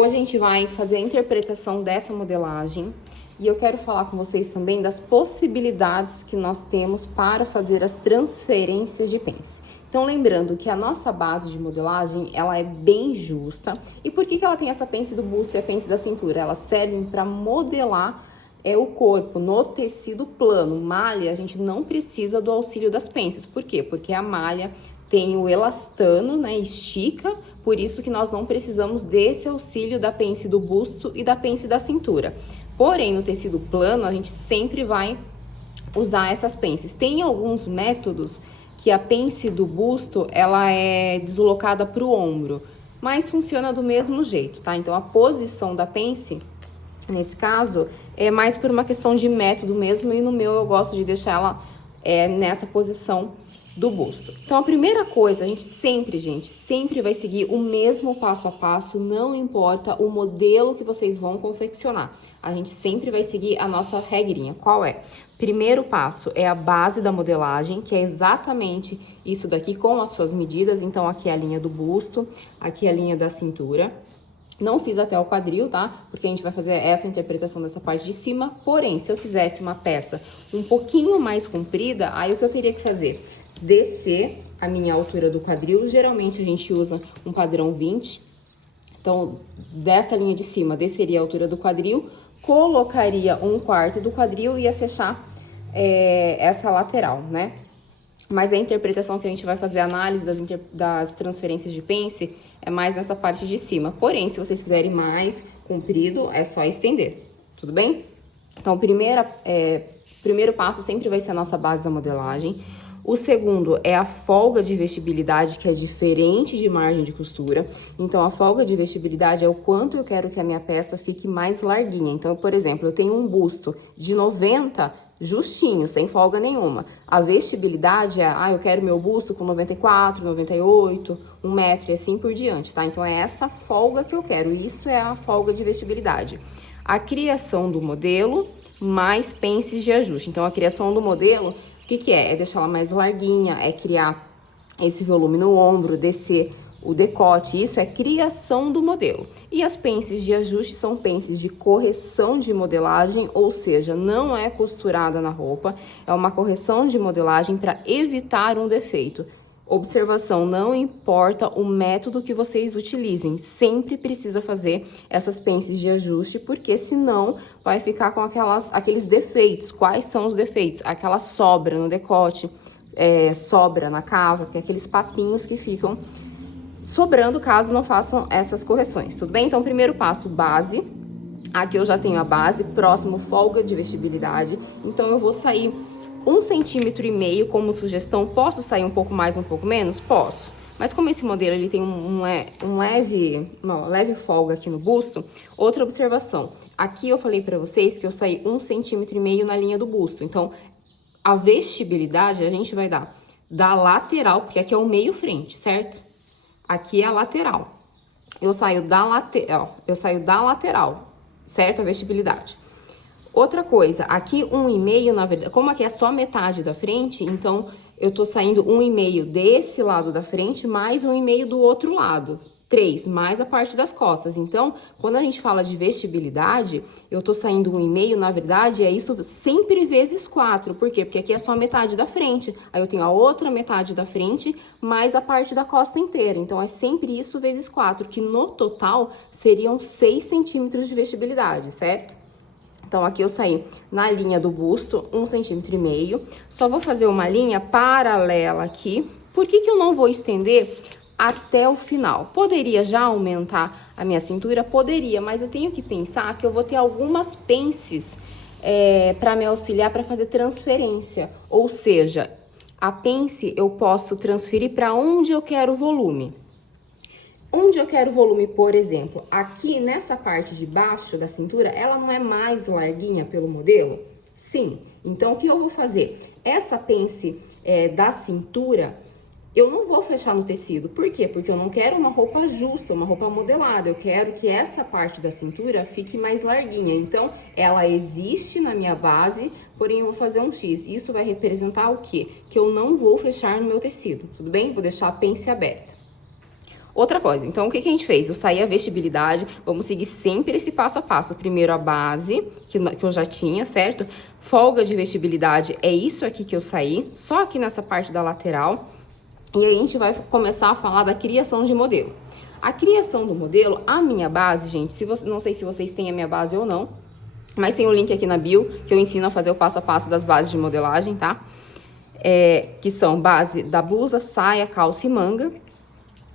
Hoje a gente vai fazer a interpretação dessa modelagem e eu quero falar com vocês também das possibilidades que nós temos para fazer as transferências de pence. Então, lembrando que a nossa base de modelagem, ela é bem justa. E por que ela tem essa pence do busto e a pence da cintura? Elas servem para modelar o corpo no tecido plano. Malha, a gente não precisa do auxílio das pences. Por quê? Porque a malha tem o elastano, né, estica, por isso que nós não precisamos desse auxílio da pence do busto e da pence da cintura. Porém, no tecido plano, a gente sempre vai usar essas pences. Tem alguns métodos que a pence do busto, ela é deslocada para o ombro, mas funciona do mesmo jeito, tá? Então, a posição da pence, nesse caso, é mais por uma questão de método mesmo, e no meu eu gosto de deixar ela nessa posição do busto. Então, a primeira coisa, a gente sempre vai seguir o mesmo passo a passo, não importa o modelo que vocês vão confeccionar. A gente sempre vai seguir a nossa regrinha. Qual é? Primeiro passo é a base da modelagem, que é exatamente isso daqui com as suas medidas. Então, aqui é a linha do busto, aqui é a linha da cintura. Não fiz até o quadril, tá? Porque a gente vai fazer essa interpretação dessa parte de cima. Porém, se eu quisesse uma peça um pouquinho mais comprida, aí o que eu teria que fazer? Descer a minha altura do quadril. Geralmente a gente usa um padrão 20. Então, dessa linha de cima, desceria a altura do quadril, colocaria 1/4 do quadril e ia fechar essa lateral, né? Mas a interpretação que a gente vai fazer, a análise das transferências de pence, é mais nessa parte de cima. Porém, se vocês quiserem mais comprido, é só estender, tudo bem? Então, primeiro passo sempre vai ser a nossa base da modelagem. O segundo é a folga de vestibilidade, que é diferente de margem de costura. Então, a folga de vestibilidade é o quanto eu quero que a minha peça fique mais larguinha. Então, por exemplo, eu tenho um busto de 90, justinho, sem folga nenhuma. A vestibilidade é, eu quero meu busto com 94, 98, 1 metro e assim por diante, tá? Então, é essa folga que eu quero. Isso é a folga de vestibilidade. A criação do modelo mais pences de ajuste. Então, a criação do modelo, o que é? É deixar ela mais larguinha, é criar esse volume no ombro, descer o decote, isso é criação do modelo. E as pences de ajuste são pences de correção de modelagem, ou seja, não é costurada na roupa, é uma correção de modelagem para evitar um defeito. Observação, não importa o método que vocês utilizem, sempre precisa fazer essas pences de ajuste, porque senão vai ficar com aqueles defeitos. Quais são os defeitos? Aquela sobra no decote, sobra na cava, que é aqueles papinhos que ficam sobrando caso não façam essas correções, tudo bem? Então, primeiro passo, base. Aqui eu já tenho a base, próximo, folga de vestibilidade. Então, eu vou sair 1,5 cm como sugestão. Posso sair um pouco mais, um pouco menos? Posso. Mas como esse modelo ele tem uma leve folga aqui no busto, outra observação. Aqui eu falei pra vocês que eu saí 1,5 cm na linha do busto. Então, a vestibilidade a gente vai dar da lateral, porque aqui é o meio frente, certo? Aqui é a lateral. Eu saio da lateral, certo? A vestibilidade. Outra coisa, aqui 1,5, na verdade, como aqui é só metade da frente, então eu tô saindo 1,5 desse lado da frente, mais 1,5 do outro lado. 3, mais a parte das costas. Então, quando a gente fala de vestibilidade, eu tô saindo 1,5, na verdade, é isso sempre vezes 4. Por quê? Porque aqui é só metade da frente. Aí eu tenho a outra metade da frente, mais a parte da costa inteira. Então, é sempre isso vezes 4, que no total seriam 6 centímetros de vestibilidade, certo? Então, aqui eu saí na linha do busto, 1,5 cm. Só vou fazer uma linha paralela aqui. Por que eu não vou estender até o final? Poderia já aumentar a minha cintura? Poderia, mas eu tenho que pensar que eu vou ter algumas pences para me auxiliar para fazer transferência. Ou seja, a pence eu posso transferir para onde eu quero volume. Onde eu quero volume, por exemplo, aqui nessa parte de baixo da cintura, ela não é mais larguinha pelo modelo? Sim. Então, o que eu vou fazer? Essa pence da cintura, eu não vou fechar no tecido. Por quê? Porque eu não quero uma roupa justa, uma roupa modelada. Eu quero que essa parte da cintura fique mais larguinha. Então, ela existe na minha base, porém eu vou fazer um X. Isso vai representar o quê? Que eu não vou fechar no meu tecido, tudo bem? Vou deixar a pence aberta. Outra coisa, então o que a gente fez? Eu saí a vestibilidade, vamos seguir sempre esse passo a passo. Primeiro a base, que eu já tinha, certo? Folga de vestibilidade é isso aqui que eu saí, só aqui nessa parte da lateral. E aí a gente vai começar a falar da criação de modelo. A criação do modelo, a minha base, gente, não sei se vocês têm a minha base ou não, mas tem o link aqui na bio, que eu ensino a fazer o passo a passo das bases de modelagem, tá? Que são base da blusa, saia, calça e manga.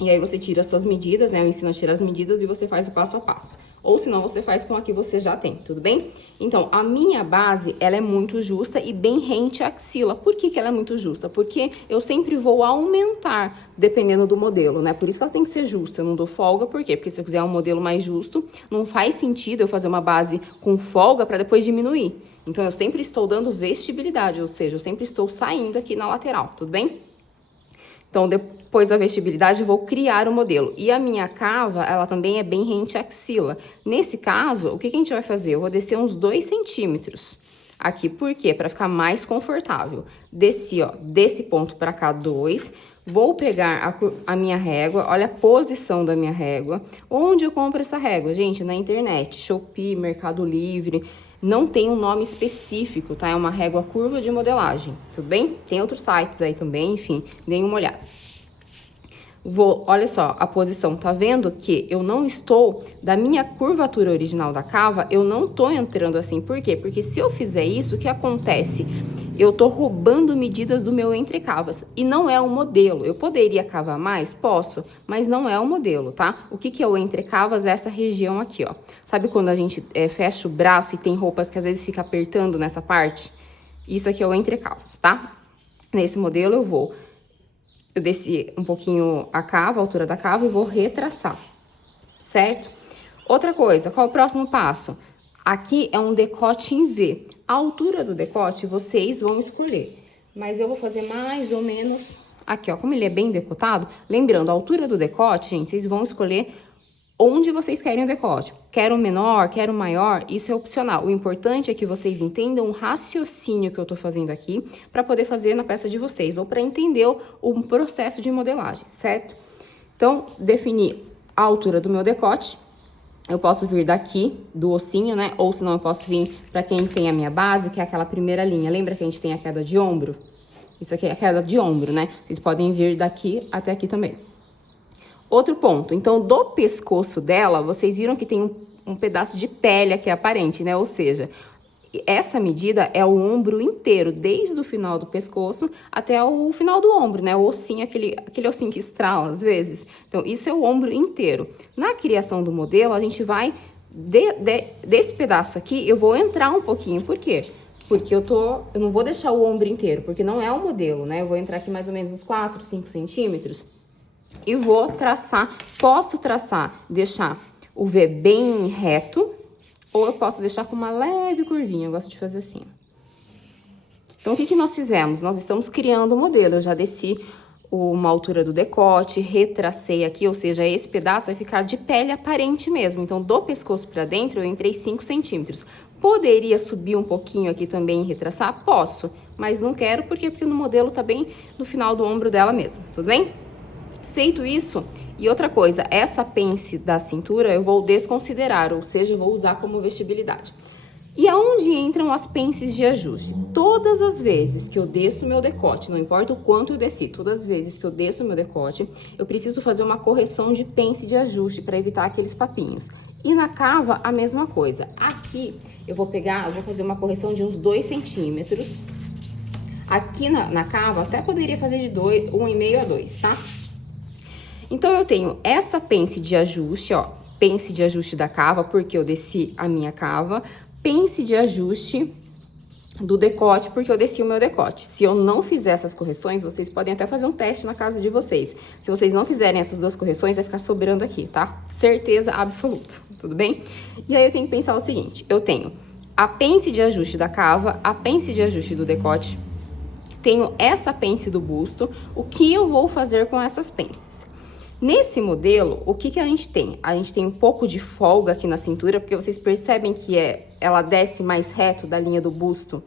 E aí você tira as suas medidas, né? Eu ensino a tirar as medidas e você faz o passo a passo. Ou senão você faz com a que você já tem, tudo bem? Então, a minha base, ela é muito justa e bem rente à axila. Por que ela é muito justa? Porque eu sempre vou aumentar, dependendo do modelo, né? Por isso que ela tem que ser justa, eu não dou folga, por quê? Porque se eu quiser um modelo mais justo, não faz sentido eu fazer uma base com folga para depois diminuir. Então, eu sempre estou dando vestibilidade, ou seja, eu sempre estou saindo aqui na lateral, tudo bem? Então, depois da vestibilidade, eu vou criar o modelo. E a minha cava, ela também é bem rente à axila. Nesse caso, o que a gente vai fazer? Eu vou descer uns 2 centímetros aqui. Por quê? Para ficar mais confortável. Desci, ó, desse ponto para cá, 2. Vou pegar a minha régua, olha a posição da minha régua. Onde eu compro essa régua? Gente, na internet, Shopee, Mercado Livre. Não tem um nome específico, tá? É uma régua curva de modelagem, tudo bem? Tem outros sites aí também, enfim, deem uma olhada. Olha só, a posição, tá vendo que eu não estou, da minha curvatura original da cava, eu não tô entrando assim, por quê? Porque se eu fizer isso, o que acontece? Eu tô roubando medidas do meu entrecavas, e não é o modelo. Eu poderia cavar mais? Posso, mas não é o modelo, tá? O que é o entrecavas? É essa região aqui, ó. Sabe quando a gente fecha o braço e tem roupas que às vezes fica apertando nessa parte? Isso aqui é o entrecavas, tá? Nesse modelo eu desci um pouquinho a altura da cava e vou retraçar, certo? Outra coisa, qual é o próximo passo? Aqui é um decote em V. A altura do decote vocês vão escolher, mas eu vou fazer mais ou menos aqui, ó. Como ele é bem decotado, lembrando, a altura do decote, gente, vocês vão escolher onde vocês querem o decote. Quero menor, quero maior, isso é opcional. O importante é que vocês entendam o raciocínio que eu tô fazendo aqui para poder fazer na peça de vocês, ou para entender o processo de modelagem, certo? Então, definir a altura do meu decote. Eu posso vir daqui, do ossinho, né? Ou senão eu posso vir para quem tem a minha base, que é aquela primeira linha. Lembra que a gente tem a queda de ombro? Isso aqui é a queda de ombro, né? Vocês podem vir daqui até aqui também. Outro ponto, então, do pescoço dela, vocês viram que tem um pedaço de pele aqui aparente, né? Ou seja, essa medida é o ombro inteiro, desde o final do pescoço até o final do ombro, né? O ossinho, aquele ossinho que estrala às vezes. Então, isso é o ombro inteiro. Na criação do modelo, a gente vai, desse pedaço aqui, eu vou entrar um pouquinho. Por quê? Porque eu não vou deixar o ombro inteiro, porque não é o modelo, né? Eu vou entrar aqui mais ou menos uns 4, 5 centímetros. E vou traçar, posso traçar, deixar o V bem reto, ou eu posso deixar com uma leve curvinha, eu gosto de fazer assim. Então, o que nós fizemos? Nós estamos criando o modelo, eu já desci uma altura do decote, retracei aqui, ou seja, esse pedaço vai ficar de pele aparente mesmo. Então, do pescoço pra dentro, eu entrei 5 centímetros. Poderia subir um pouquinho aqui também e retraçar? Posso, mas não quero, porque no modelo tá bem no final do ombro dela mesmo, tudo bem? Feito isso, e outra coisa, essa pence da cintura eu vou desconsiderar, ou seja, eu vou usar como vestibilidade. E aonde entram as pences de ajuste? Todas as vezes que eu desço meu decote, não importa o quanto eu desci, todas as vezes que eu desço meu decote, eu preciso fazer uma correção de pence de ajuste para evitar aqueles papinhos. E na cava, a mesma coisa. Aqui, eu vou fazer uma correção de uns 2 centímetros. Aqui na cava, até poderia fazer de 1,5 a 2, tá? Então, eu tenho essa pence de ajuste, ó, pence de ajuste da cava, porque eu desci a minha cava, pence de ajuste do decote, porque eu desci o meu decote. Se eu não fizer essas correções, vocês podem até fazer um teste na casa de vocês. Se vocês não fizerem essas 2 correções, vai ficar sobrando aqui, tá? Certeza absoluta, tudo bem? E aí, eu tenho que pensar o seguinte, eu tenho a pence de ajuste da cava, a pence de ajuste do decote, tenho essa pence do busto, o que eu vou fazer com essas pences? Nesse modelo, o que a gente tem? A gente tem um pouco de folga aqui na cintura, porque vocês percebem que ela desce mais reto da linha do busto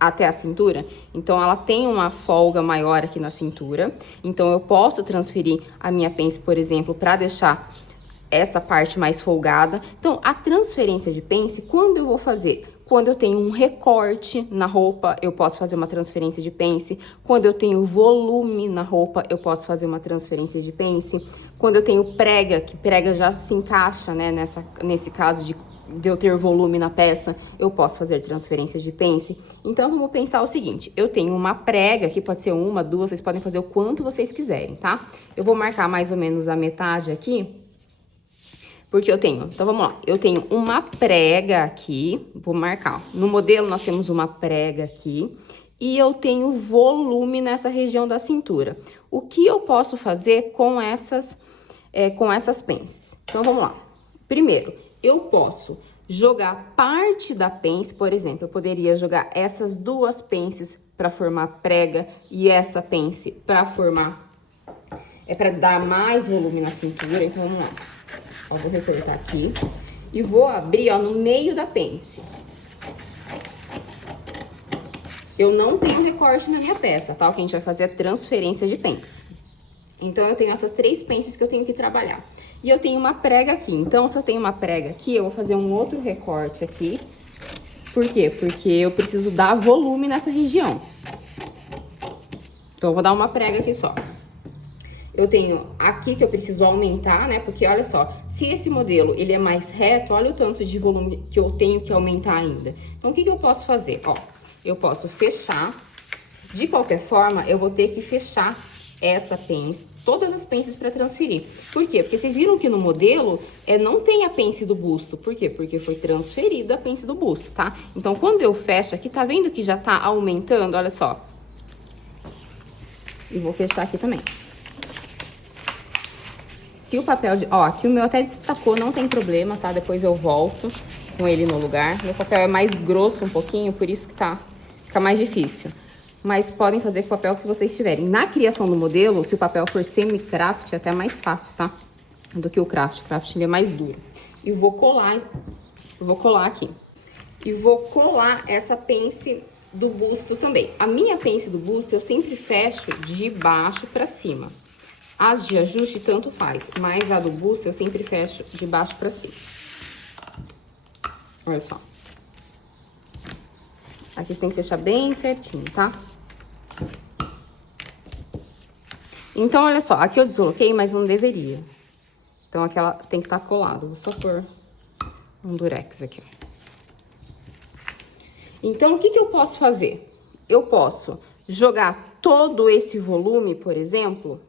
até a cintura, então ela tem uma folga maior aqui na cintura, então eu posso transferir a minha pence, por exemplo, para deixar essa parte mais folgada. Então, a transferência de pence, quando eu vou fazer? Quando eu tenho um recorte na roupa, eu posso fazer uma transferência de pence. Quando eu tenho volume na roupa, eu posso fazer uma transferência de pence. Quando eu tenho prega, que prega já se encaixa, né, nesse caso de eu ter volume na peça, eu posso fazer transferência de pence. Então, vamos pensar o seguinte, eu tenho uma prega, que pode ser uma, duas, vocês podem fazer o quanto vocês quiserem, tá? Eu vou marcar mais ou menos a metade aqui, porque eu tenho, então vamos lá, eu tenho uma prega aqui, vou marcar, ó. No modelo nós temos uma prega aqui, e eu tenho volume nessa região da cintura. O que eu posso fazer com essas pences? Então, vamos lá. Primeiro, eu posso jogar parte da pence, por exemplo, eu poderia jogar essas duas pences para formar prega e essa pence para formar, para dar mais volume na cintura, então vamos lá. Ó, vou recortar aqui e vou abrir, ó, no meio da pence. Eu não tenho recorte na minha peça, tá? O que a gente vai fazer é transferência de pence. Então, eu tenho essas 3 pences que eu tenho que trabalhar. E eu tenho uma prega aqui. Então, se eu tenho uma prega aqui, eu vou fazer um outro recorte aqui. Por quê? Porque eu preciso dar volume nessa região. Então, eu vou dar uma prega aqui só. Eu tenho aqui que eu preciso aumentar, né? Porque olha só, se esse modelo ele é mais reto, olha o tanto de volume que eu tenho que aumentar ainda. Então, o que eu posso fazer? Ó, eu posso fechar. De qualquer forma, eu vou ter que fechar essa pence, todas as pences para transferir. Por quê? Porque vocês viram que no modelo não tem a pence do busto. Por quê? Porque foi transferida a pence do busto, tá? Então, quando eu fecho aqui, tá vendo que já tá aumentando? Olha só. E vou fechar aqui também. Se o papel de... Ó, aqui o meu até destacou, não tem problema, tá? Depois eu volto com ele no lugar. Meu papel é mais grosso um pouquinho, por isso que fica mais difícil. Mas podem fazer com o papel que vocês tiverem. Na criação do modelo, se o papel for semi-craft, é até mais fácil, tá? Do que o craft. O craft ele é mais duro. E vou colar aqui. E vou colar essa pence do busto também. A minha pence do busto eu sempre fecho de baixo pra cima. As de ajuste tanto faz, mas a do busto eu sempre fecho de baixo pra cima. Olha só. Aqui você tem que fechar bem certinho, tá? Então, olha só, aqui eu desloquei, mas não deveria. Então, aqui ela tem que estar colada. Vou só pôr um durex aqui. Então, o que eu posso fazer? Eu posso jogar todo esse volume, por exemplo,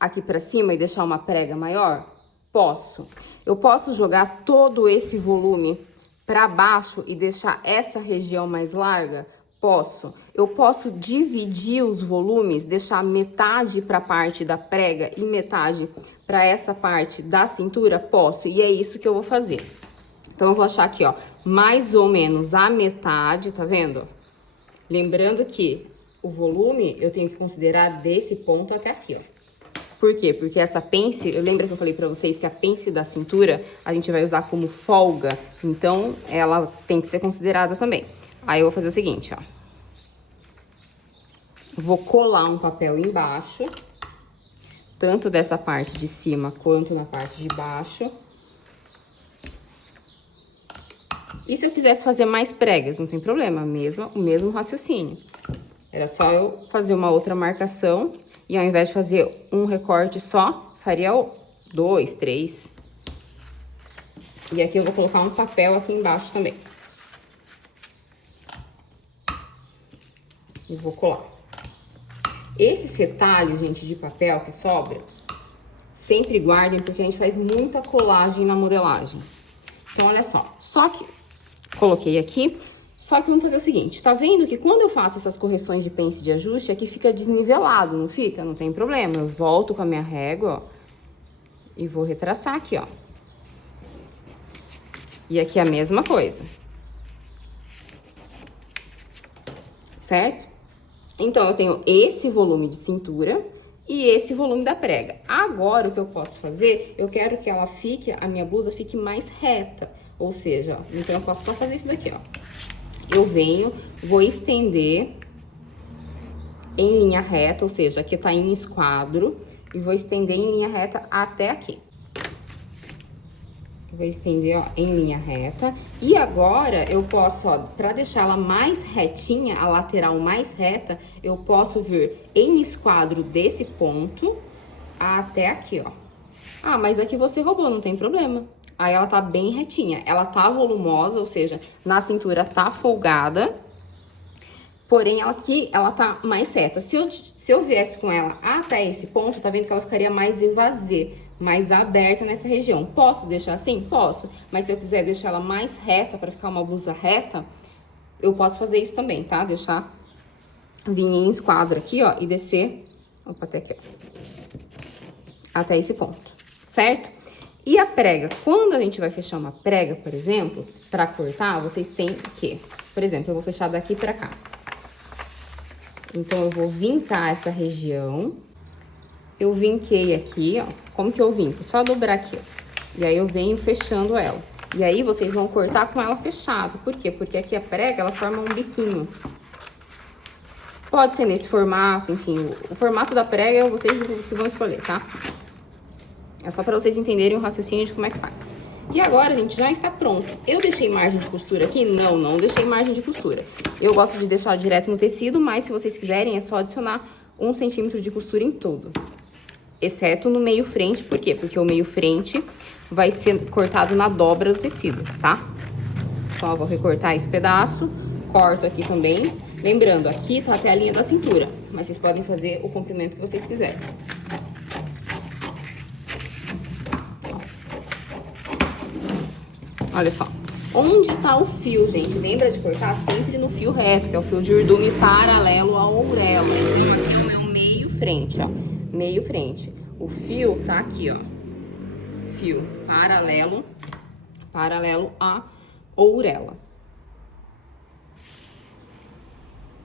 aqui pra cima e deixar uma prega maior? Posso. Eu posso jogar todo esse volume pra baixo e deixar essa região mais larga? Posso. Eu posso dividir os volumes, deixar metade para a parte da prega e metade para essa parte da cintura? Posso. E é isso que eu vou fazer. Então, eu vou achar aqui, ó, mais ou menos a metade, tá vendo? Lembrando que o volume eu tenho que considerar desse ponto até aqui, ó. Por quê? Porque essa pence, eu lembro que eu falei pra vocês que a pence da cintura a gente vai usar como folga, então ela tem que ser considerada também. Aí eu vou fazer o seguinte, ó. Vou colar um papel embaixo, tanto dessa parte de cima quanto na parte de baixo. E se eu quisesse fazer mais pregas, não tem problema, o mesmo raciocínio. Era só eu fazer uma outra marcação e ao invés de fazer um recorte só, faria 2, 3. E aqui eu vou colocar um papel aqui embaixo também. E vou colar. Esses retalhos, gente, de papel que sobra, sempre guardem, porque a gente faz muita colagem na modelagem. Então, olha só que coloquei aqui, só que vamos fazer o seguinte, tá vendo que quando eu faço essas correções de pence de ajuste, aqui fica desnivelado, não fica? Não tem problema, eu volto com a minha régua, ó, e vou retraçar aqui, ó. E aqui a mesma coisa. Certo? Então, eu tenho esse volume de cintura e esse volume da prega. Agora, o que eu posso fazer, eu quero que ela fique, a minha blusa fique mais reta. Ou seja, então eu posso só fazer isso daqui, ó. eu venho, vou estender em linha reta, ou seja, aqui tá em esquadro, e vou estender em linha reta até aqui. Vou estender, ó, em linha reta. E agora, eu posso, ó, pra deixar ela mais retinha, a lateral mais reta, eu posso vir em esquadro desse ponto até aqui, ó. Ah, mas aqui você roubou, não tem problema. Aí ela tá bem retinha, ela tá volumosa, ou seja, na cintura tá folgada, porém ela aqui, ela tá mais reta. Se eu viesse com ela até esse ponto, tá vendo que ela ficaria mais evasê, mais aberta nessa região. Posso deixar assim? Posso, mas se eu quiser deixar ela mais reta, pra ficar uma blusa reta, eu posso fazer isso também, tá? Deixar vir em esquadro aqui, ó, e descer, opa, até aqui, ó, até esse ponto, certo? E a prega, quando a gente vai fechar uma prega, por exemplo, pra cortar, vocês têm que, por exemplo, eu vou fechar daqui pra cá. Então, eu vou vincar essa região. Eu vinquei aqui, ó. Como que eu vinco? Só dobrar aqui, ó. E aí, eu venho fechando ela. E aí, vocês vão cortar com ela fechada. Por quê? Porque aqui a prega, ela forma um biquinho. Pode ser nesse formato, enfim. O formato da prega, vocês que vão escolher, tá? É só pra vocês entenderem o raciocínio de como é que faz. E agora, gente, já está pronto. Eu deixei margem de costura aqui? Não, não deixei margem de costura. Eu gosto de deixar direto no tecido, mas se vocês quiserem, é só adicionar 1 centímetro de costura em todo. Exceto no meio frente, por quê? Porque o meio frente vai ser cortado na dobra do tecido, tá? Então, eu vou recortar esse pedaço, corto aqui também. Lembrando, aqui tá até a linha da cintura, mas vocês podem fazer o comprimento que vocês quiserem. Olha só, onde tá o fio, gente? Lembra de cortar sempre no fio reto, que é o fio de urdume paralelo à ourela. Então, é o meio frente, ó. Meio frente. O fio tá aqui, ó. Fio paralelo à ourela.